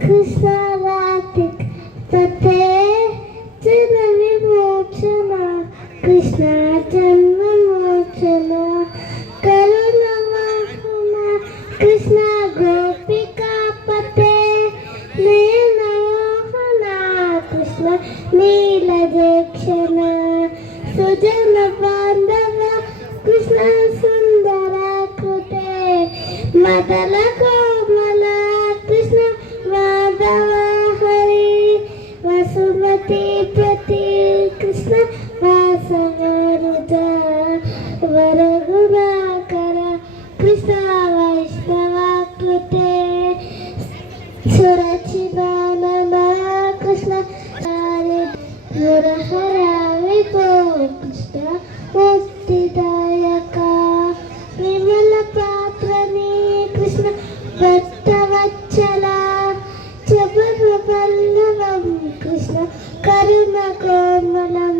కృష్ణ రాధిక పతే చిర విమోచన కృష్ణ జన్మ మోచన కరుణ వాహన కృష్ణ గోపికా పతే నయన మోహన కృష్ణ నీలజక్షణ సుజన బాంధవ కృష్ణ సుందర కృతే మదల కోమల కృష్ణ మాధవ హరి వసుమతి ప్రతి కృష్ణ వాసవరుజ వరగుణాకర కృష్ణ వైష్ణవ కృతే సురచిదానన కృష్ణ మురహర విభో కృష్ణ ముక్తిదాయక విమల పాత్రని కృష్ణ భక్తవత్సల చబర పల్లవం కృష్ణ కరుణ కోమలం